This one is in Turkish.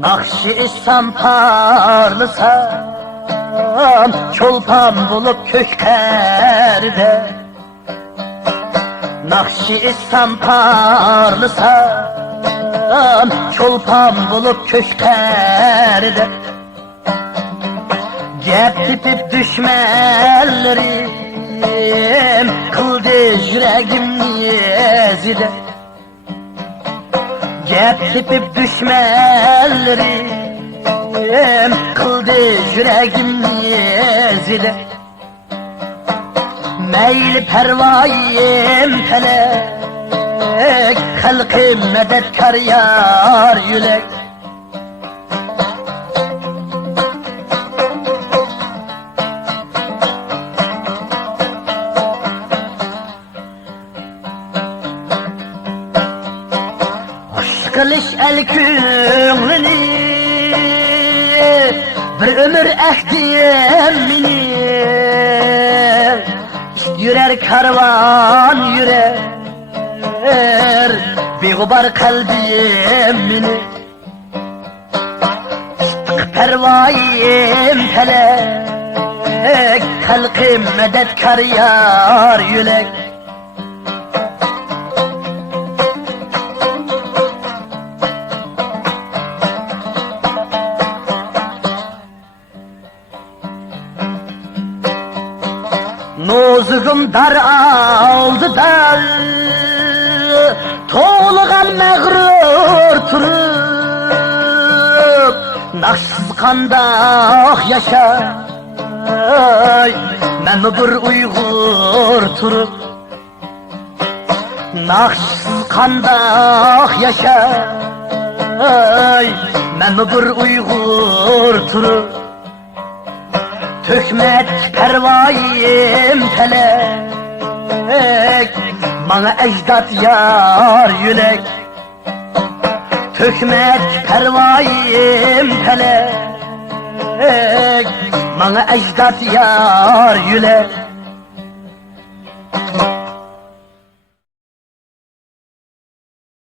Nakşi İslam parlısam, çolpan bulup köşklerde. Nakşi İslam parlısam, çolpan bulup köşklerde. Gep tipip düşmellerim, kıldı yüreğim yezide. Gep tipip düşmellerim, kıldı yüreğim yezide. Meyli pervayim felek, halkım medetkar yar yülek. Kılış el küngülünü, bir ömür ehdiyemini. Yürer karvan yürer, bir gubar kalbimini. Pervayim felek, halkım medetkar yar yülek. Nozugum dar aldı da, toğulgan mağrur turup, nakşsız kandak yaşay, men bir Uygur turup. Nakşsız kandak yaşay, men bir Uygur turup. Tökmet pervayim felek, bana ecdat yar yülek. Tökmet pervayim felek, bana ecdat yar yülek.